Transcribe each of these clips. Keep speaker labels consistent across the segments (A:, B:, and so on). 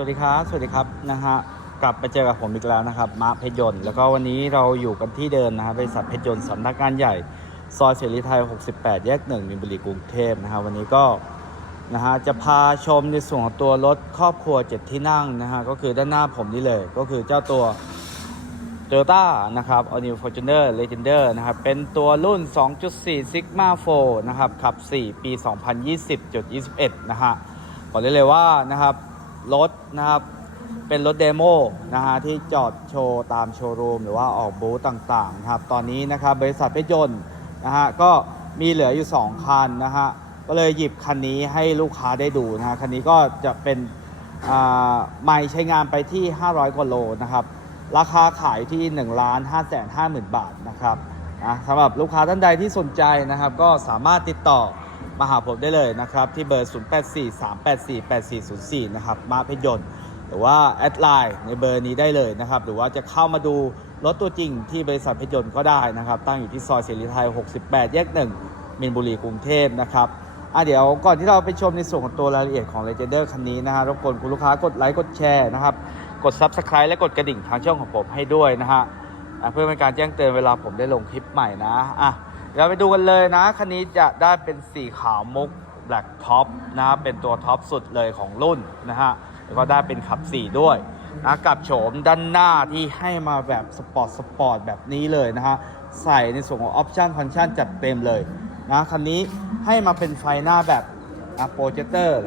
A: วัสดีครับ สวัสดีครับนะฮะกลับไปเจอกับผมอีกแล้วนะครับมาเพชรยนต์แล้วก็วันนี้เราอยู่กันที่เดิมนะฮะบริษัทเพชรยนต์สำนักงานใหญ่ซอยเสรีไทย 68 แยกหนึ่งมินบุรีกรุงเทพนะฮะวันนี้ก็นะฮะจะพาชมในส่วนของตัวรถครอบครัว7ที่นั่งนะฮะก็คือด้านหน้าผมนี่เลยก็คือเจ้าตัว Toyota นะครับ All New Fortuner Legender นะครับ เป็นตัวรุ่น 2.4 Sigma 4นะครับ ขับ 4 ปี 2020.21 นะฮะบอกได้เลยว่านะครับ รถนะครับ เป็นรถเดโมนะฮะที่จอดโชว์ตามโชว์รูมหรือว่าออกบูธต่างๆนะครับ ตอนนี้นะครับบริษัทเพชรยนต์นะฮะก็มีเหลืออยู่ 2 คันนะฮะก็เลยหยิบคันนี้ให้ลูกค้าได้ดูนะฮะคันนี้ก็จะเป็นอ่าไม่ใช้งานไปที่ 500กว่าโลนะครับ ราคาขายที่ 1 5 5 0 0 0 0 บาทนะครับนะสำหรับลูกค้าท่านใดที่สนใจนะครับ ก็สามารถติดต่อ มาหาผมได้เลยนะครับ ที่เบอร์ 0843848404 นะครับ มาเพชรยนต์ หรือว่าแอดไลน์ในเบอร์นี้ได้เลยนะครับ หรือว่าจะเข้ามาดูรถตัวจริงที่บริษัทเพชรยนต์ก็ได้นะครับ ตั้งอยู่ที่ซอยเสรีไทย 68 แยกหนึ่งมินบุรีกรุงเทพนะครับอะเดี๋ยวก่อนที่เราไปชมในส่วนของตัวรายละเอียดของ Legender คันนี้นะฮะรบกวนคุณลูกค้ากดไลค์กดแชร์นะครับ กด Subscribe และกดกระดิ่งทางช่องของผมให้ด้วยนะฮะเพื่อเป็นการแจ้งเตือนเวลาผมได้ลงคลิปใหม่นะอะ ดี๋ยวไปดูกันเลยนะ คันนี้จะได้เป็นสีขาวมุก Black Top นะ เป็นตัวท็อปสุดเลยของรุ่นนะฮะ แล้วก็ได้เป็นขับ 4 ด้วยนะกับโฉมด้านหน้าที่ให้มาแบบสปอร์ตสปอร์ตแบบนี้เลยนะฮะ ใส่ในส่วนของออปชันฟังก์ชันจัดเต็มเลยนะคันนี้ให้มาเป็นไฟหน้าแบบโปรเจคเตอร์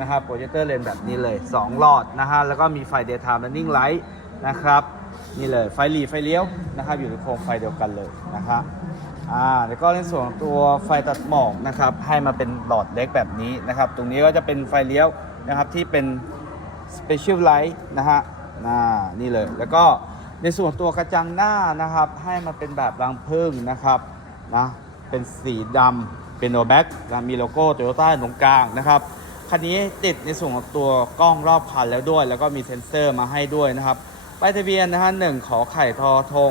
A: นะครับโปรเจคเตอร์เลนแบบนี้เลย 2 หลอดนะฮะ แล้วก็มีไฟ daytime running light นะครับ นี่เลยไฟหลีไฟเลี้ยวนะครับ อยู่ในโคมไฟเดียวกันเลยนะครับอ่าแล้วก็ในส่วนตัวไฟตัดหมอกนะครับให้มาเป็นหลอดเล็กแบบนี้นะครับ ตรงนี้ก็จะเป็นไฟเลี้ยวนะครับที่เป็น Special Light นะฮะน่านี่เลย แล้วก็ในส่วนตัวกระจังหน้านะครับ ให้มาเป็นแบบรังพึ่งนะครับนะเป็นสีดำเป็นโนแบ็กมีโลโก้โตโยต้าตรงกลางนะครับคันนี้ติดในส่วนของตัวกล้องรอบคันแล้วด้วย แล้วก็มีเซ็นเซอร์มาให้ด้วยนะครับ ป้ายทะเบียนนะฮะหนึ่งขอไข่ทอทง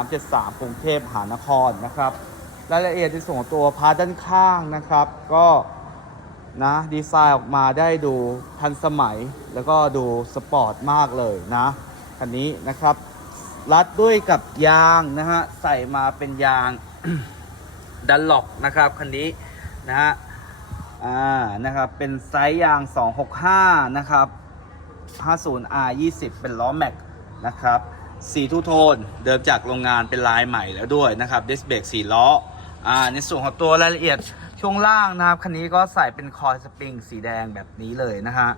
A: 3373กรุงเทพมหานครนะครับ รายละเอียดในส่วนของตัวพาร์ทด้านข้างนะครับ ก็นะดีไซน์ออกมาได้ดูทันสมัยแล้วก็ดูสปอร์ตมากเลยนะคันนี้นะครับ รัดด้วยกับยางนะฮะใส่มาเป็นยางดันล็อกนะครับคันนี้นะฮะอ่านะครับเป็นไซส์ยาง 265 นะครับ 50R 20 เป็นล้อแม็ก นะครับสีทูโทนเดิมจากโรงงานเป็นลายใหม่แล้วด้วยนะครับดิสเบรกสีล้ออ่าในส่วนของตัวรายละเอียดช่วงล่างนะครับคันนี้ก็ใส่เป็นคอยสปริงสีแดงแบบนี้เลยนะฮะ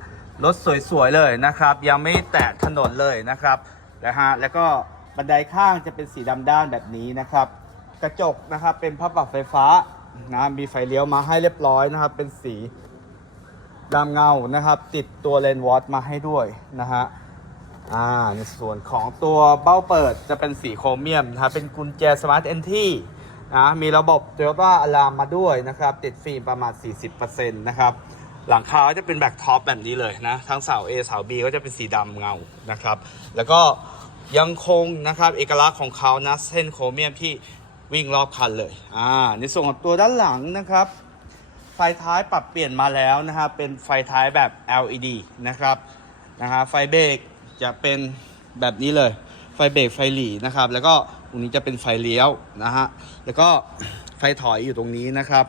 A: รถสวยๆเลยนะครับ ยังไม่แตะถนนเลยนะครับนะฮะแล้วก็บันไดข้างจะเป็นสีดำด้านแบบนี้นะครับ กระจกนะครับเป็นพับปรับไฟฟ้านะมีไฟเลี้ยวมาให้เรียบร้อยนะครับ เป็นสีดำเงานะครับ ติดตัวเลนวอตมาให้ด้วยนะฮะ อ่าในส่วนของตัวเบ้าเปิดจะเป็นสีโครเมียมนะครับเป็นกุญแจสมาร์ทเอนที่นะมีระบบ Toyota Alarm มาด้วยนะครับ ติดฟิล์มประมาณ 40%นะครับ หลังคาจะเป็นแบ็คท็อปแบบนี้เลยนะ ทั้งเสา A เสา B ก็จะเป็นสีดำเงานะครับ แล้วก็ยังคงนะครับ เอกลักษณ์ของเขานะเส้นโครเมียมที่วิ่งรอบคันเลยอ่าในส่วนของตัวด้านหลังนะครับ ไฟท้ายปรับเปลี่ยนมาแล้วนะครับเป็นไฟท้ายแบบ LED นะครับนะฮะไฟเบรก จะเป็นแบบนี้เลย ไฟเบรกไฟหลีนะครับ แล้วก็ตรงนี้จะเป็นไฟเลี้ยวนะฮะแล้วก็ไฟถอยอยู่ตรงนี้นะครับ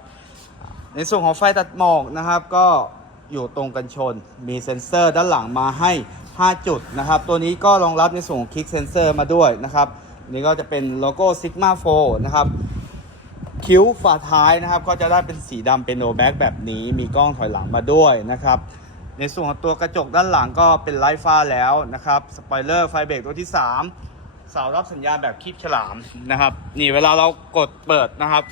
A: ในส่วนของไฟตัดหมอกนะครับ ก็อยู่ตรงกันชน มีเซ็นเซอร์ด้านหลังมาให้ 5 จุดนะครับ ตัวนี้ก็รองรับในส่วนของคลิกเซนเซอร์มาด้วยนะครับนี่ก็จะเป็นโลโก้ Sigma 4 นะครับ คิ้วฝาท้ายนะครับ ก็จะได้เป็นสีดำเป็นโนแบ็กแบบนี้ มีกล้องถอยหลังมาด้วยนะครับ ในส่วนของตัวกระจกด้านหลังก็เป็นไลท์ฟ้าแล้วนะครับสปอยเลอร์ไฟเบรกตัวที่ 3 เสารับสัญญาณแบบคีบฉลามนะครับ นี่เวลาเรากดเปิดนะครับ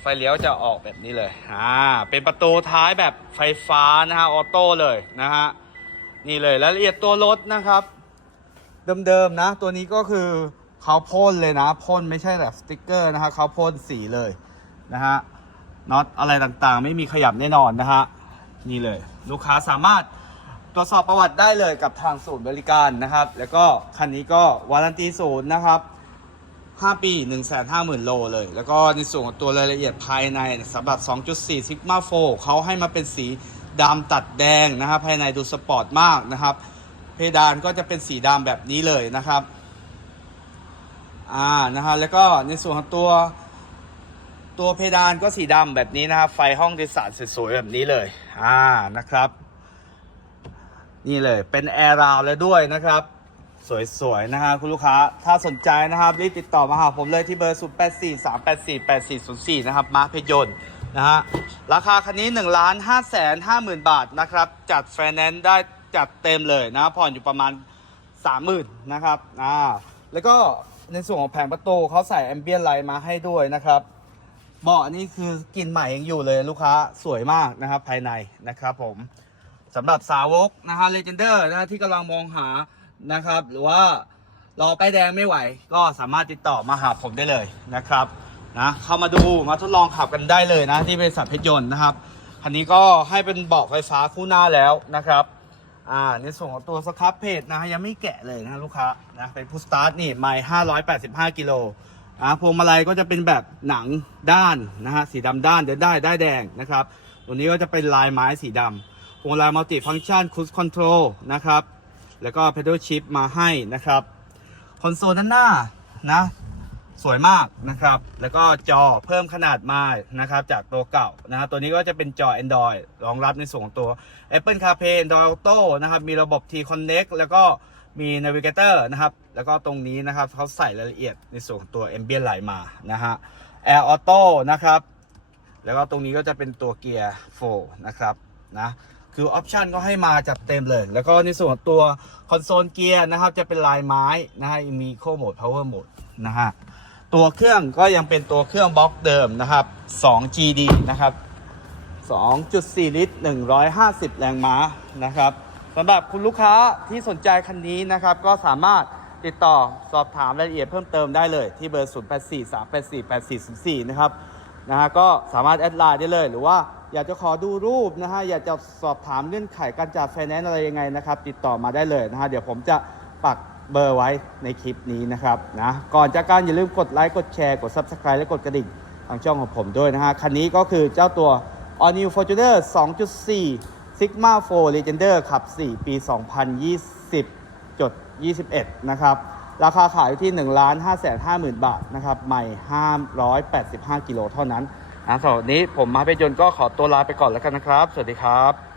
A: ไฟเลี้ยวจะออกแบบนี้เลยอ่าเป็นประตูท้ายแบบไฟฟ้านะฮะออโต้เลยนะฮะนี่เลยรายละเอียดตัวรถนะครับ เดิมๆนะ ตัวนี้ก็คือเขาพ่นเลยนะพ่นไม่ใช่แบบสติกเกอร์นะฮะเขาพ่นสีเลยนะฮะน็อตอะไรต่างๆ ไม่มีขยับแน่นอนนะฮะ นี่เลย ลูกค้าสามารถตรวจสอบประวัติได้เลยกับทางศูนย์บริการนะครับ แล้วก็คันนี้ก็วารันตีศูนย์นะครับ 5 ปี 1 5 0 0 0 0 โลเลย แล้วก็ในส่วนของตัวรายละเอียดภายในสำหรับ 2.4 Sigma 4เขาให้มาเป็นสีดำตัดแดงนะครับ ภายในดูสปอร์ตมากนะครับ เพดานก็จะเป็นสีดำแบบนี้เลยนะครับ อ่า นะฮะ แล้วก็ในส่วนของตัว ตัวเพดานก็สีดำแบบนี้นะครับ ไฟห้องโดยสารสวยๆแบบนี้เลย อ่านะครับ นี่เลยเป็นแอร์ราวแล้วด้วยนะครับ สวยๆนะฮะคุณลูกค้า ถ้าสนใจนะครับ รีบติดต่อมาหาผมเลยที่เบอร์ 0 8 4 3 8 4 8 4 0 4 นะครับ มาเพยนต์นะฮะ ราคาคันนี้1ล้าน5แสน5หมื่นบาทนะครับ จัดไฟแนนซ์ได้จัดเต็มเลยนะ ผ่อนอยู่ประมาณ 30,000นะครับ อ่า แล้วก็ในส่วนของแผงประตูเขาใส่แอมเบียนไลท์มาให้ด้วยนะครับ เบาะนี่คือกลิ่นใหม่ยังอยู่เลยลูกค้าสวยมากนะครับ ภายในนะครับผมสำหรับสาวกนะฮะเลเจนเดอร์นะฮะที่กำลังมองหานะครับ หรือว่ารอป้ายแดงไม่ไหว ก็สามารถติดต่อมาหาผมได้เลยนะครับนะเข้ามาดูมาทดลองขับกันได้เลยนะ ที่บริษัทเพชรยนต์นะครับคันนี้ก็ให้เป็นเบาะไฟฟ้าคู่หน้าแล้วนะครับอ่าในส่วนของตัวสครับเพจนะฮะยังไม่แกะเลยนะลูกค้านะเป็นพุสตาร์ทนี่ไม่585 กิโล อ่าพวงมาลัยก็จะเป็นแบบหนังด้านนะฮะสีดำด้านเดินได้ได้แดงนะครับตัวนี้ก็จะเป็นลายไม้สีดำพวงมาลัยมัลติฟัง c t ชันคู e คอนโทรลนะครับแล้วก็ pedal shift มาให้นะครับคอนโซลด้านหน้านะสวยมากนะครับ แล้วก็จอเพิ่มขนาดมานะครับ จากตัวเก่านะครับตัวนี้ก็จะเป็นจอ Android รองรับในส่วนของตัว Apple CarPlay Android Auto นะครับ มีระบบ T Connect แล้วก็ มี Navigator นะครับ แล้วก็ตรงนี้นะครับเขาใส่รายละเอียดในส่วนของตัว Ambient Light มานะฮะ Air Auto นะครับ แล้วก็ตรงนี้ก็จะเป็นตัวเกียร์4นะครับนะคือออปชันก็ให้มาจัดเต็มเลย แล้วก็ในส่วนตัวคอนโซลเกียร์นะครับ จะเป็นลายไม้นะฮะมี Eco Mode Power Mode นะฮะตัวเครื่องก็ยังเป็นตัวเครื่องบล็อกเดิมนะครับ 2 GD นะครับ 2.4 ลิตร 150 แรงม้านะครับ สำหรับคุณลูกค้าที่สนใจคันนี้นะครับ ก็สามารถติดต่อสอบถามรายละเอียดเพิ่มเติมได้เลยที่เบอร์ 0843848404 นะครับนะฮะก็สามารถแอดไลน์ได้เลย หรือว่าอยากจะขอดูรูปนะฮะอยากจะสอบถามเงื่อนไขการจ่ายไฟแนนซ์อะไรยังไงนะครับ ติดต่อมาได้เลยนะฮะเดี๋ยวผมจะปักเบอร์ไว้ในคลิปนี้นะครับนะก่อนจากการอย่าลืมกดไลค์กดแชร์กด Subscribe และกดกระดิ่งทางช่องของผมด้วยนะฮะคันนี้ก็คือเจ้าตัว All New Fortuner 2.4 Sigma 4 Legender ขับ 4 ปี 2020จด21 นะครับ ราคาขายอยู่ที่ 1 5 5 0 0 0 0 บาทนะครับ ใหม่ 585 กิโลเท่านั้นนะสำหรับนี้ผมมาเป็นยนต์ก็ขอตัวลาไปก่อนแล้วกันนะครับ สวัสดีครับ